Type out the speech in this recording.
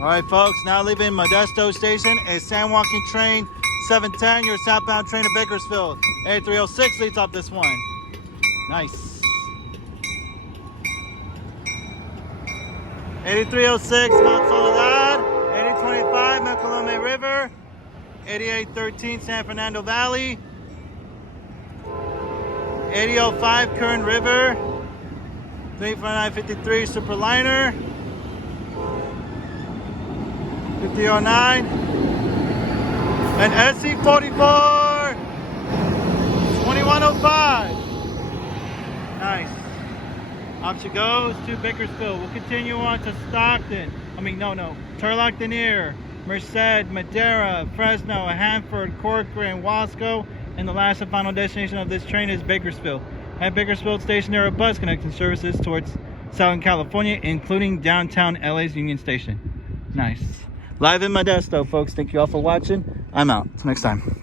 All right, folks, now leaving Modesto Station is San Joaquin train 710, your southbound train to Bakersfield. 8306 leads off this one. Nice. 8306, Mount Soledad. 8025, Mocalome River. 8813, San Fernando Valley. 8005, Kern River. 34953, Superliner. 5009. And SC44 2105. Nice. Off she goes to Bakersfield. We'll continue on to Stockton. Turlock Denier, Merced, Madera, Fresno, Hanford, Corcoran, Wasco, and the last and final destination of this train is Bakersfield. At Bakersfield Station, there are bus connecting services towards Southern California, including downtown LA's Union Station. Nice. Live in Modesto, folks. Thank you all for watching. I'm out. Till next time.